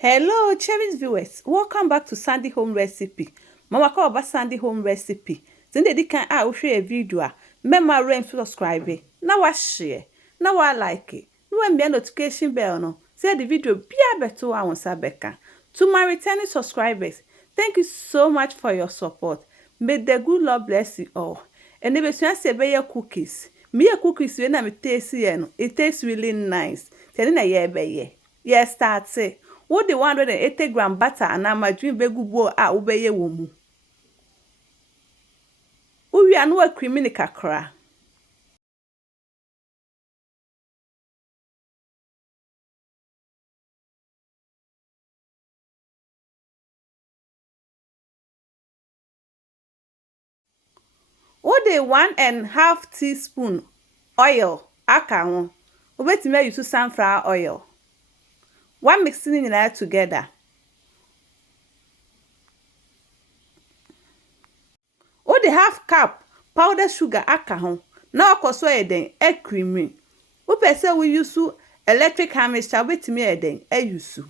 Hello, cherished viewers. Welcome back to Sandy Home Recipe. Mama call about Sandy Home Recipe. Send the can I will share a video. Remember rain subscribe. Now I share. Now I like it. No be notification bell no. Say the video be a better one Sabeka. To my returning subscribers, thank you so much for your support. May the good Lord bless you all. And if you say be your cookies, me a cookies when I taste it tastes really nice. Tell na ye be ye. Yes, start say. What the 180-gram butter and margarine begu bo a ubeye wo mu. Uwi anu a creamy ni kakra. What the 1.5 teaspoon oil aka ho. Ubetime use sunflower oil. One mixing it together. What the half cup powdered sugar aka ho. Na okoso eden e creamy. Upese we use electric hammer ubetime eden e use.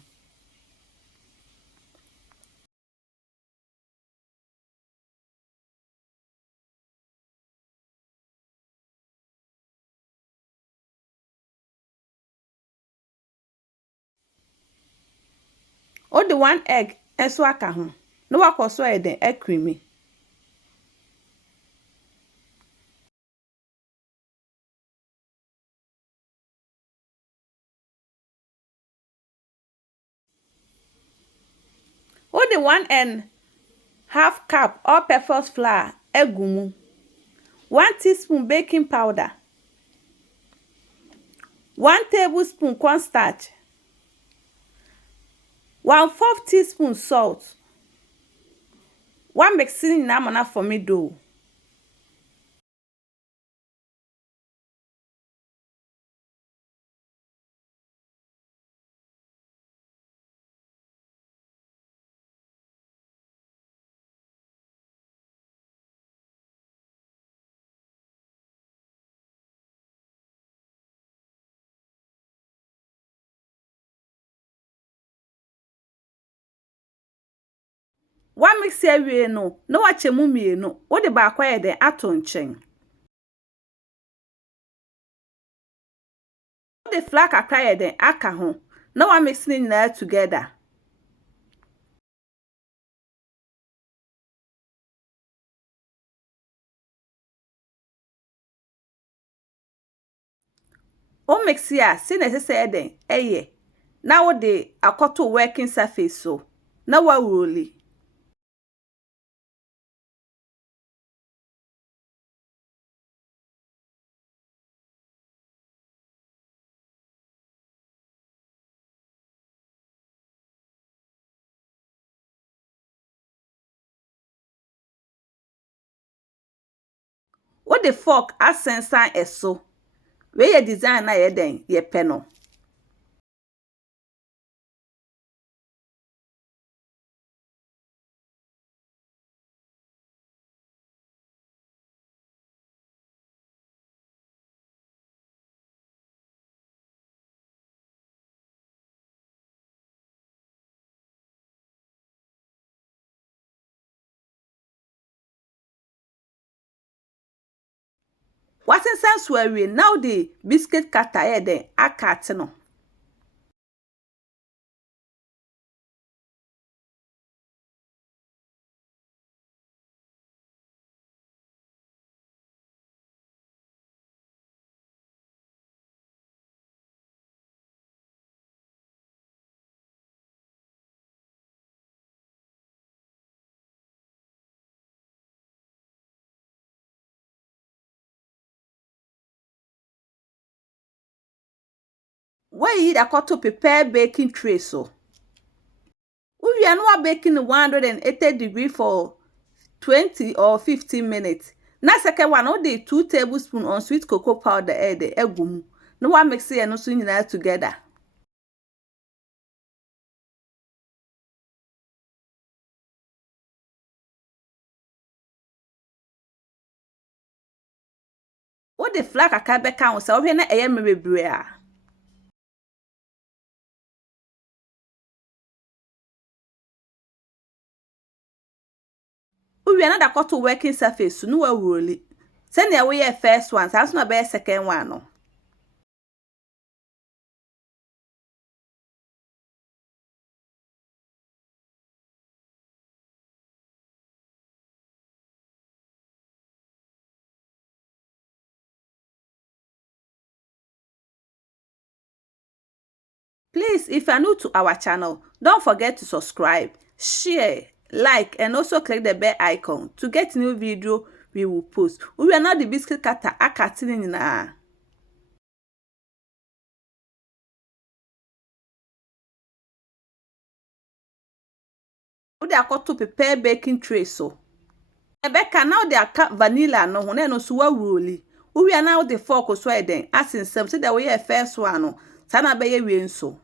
What the 1 egg enso aka ho. Na wakoso eden e creamy. What the 1.5 cup all-purpose flour egumu. 1 teaspoon baking powder. 1 tablespoon cornstarch. 1/4 teaspoon salt. 1 mixing na for me dough. One mix we no. No wache mu mienu. What the ba kwa de ato nchen. What the flour kakra de aka ho. No one mixing na together. O mix ya si necessary den eye. Now what the akoto working surface so. Na wa roll. What the fork asensan eso. We ye design na ye den ye peno. Wasensan so awie now the biscuit cutter ye den akate no. Why you akoto prepare baking tray so. We are not baking 180 degrees for 20 or 15 minutes. Na second one, only 2 tablespoons on sweet cocoa powder the egum. No one mix it and no swing it together. What the flag a cabe count so when I am a brea. we another cut to working surface no wa wuroli. Send ya we first one, so na be second one no. Please, if you are new to our channel, don't forget to subscribe, share, like, and also click the bell icon to get new video we will post. We are not the biscuit cutter akatini na. We are going to prepare baking tray so. Rebecca now they are vanilla no ho na no so wawuroli. We are now the fork so eden. As in some say that we are first one no. Sana be ye we nso.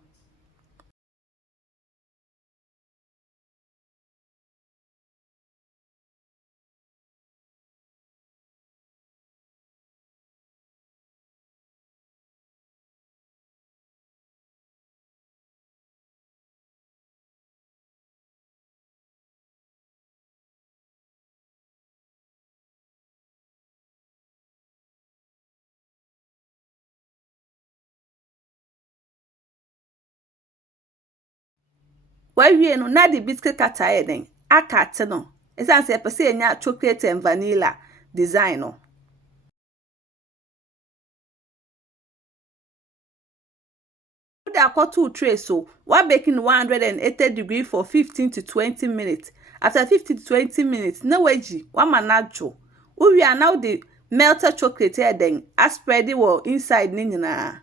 We no na the biscuit cutter eden. Akate no. Esan say pese enya chocolate and vanilla design no. Put the two trays so while baking 180 degrees for 15 to 20 minutes. After 15 to 20 minutes, no wedgie, one manacho. We are now the melted chocolate here then as spread it well inside nina.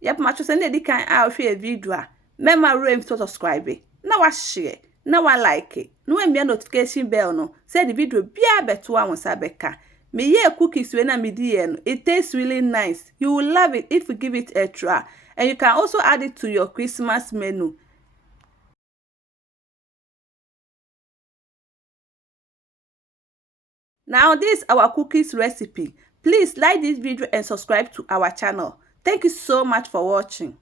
Yep, macho send the kind out share video. Remember room to subscribe. Now I share. Now I like it. No when be notification bell no. Say the video be beto one sabeka. Me ye cookies when I no. It tastes really nice. You will love it if you give it a try. And you can also add it to your Christmas menu. Now this is our cookies recipe. Please like this video and subscribe to our channel. Thank you so much for watching.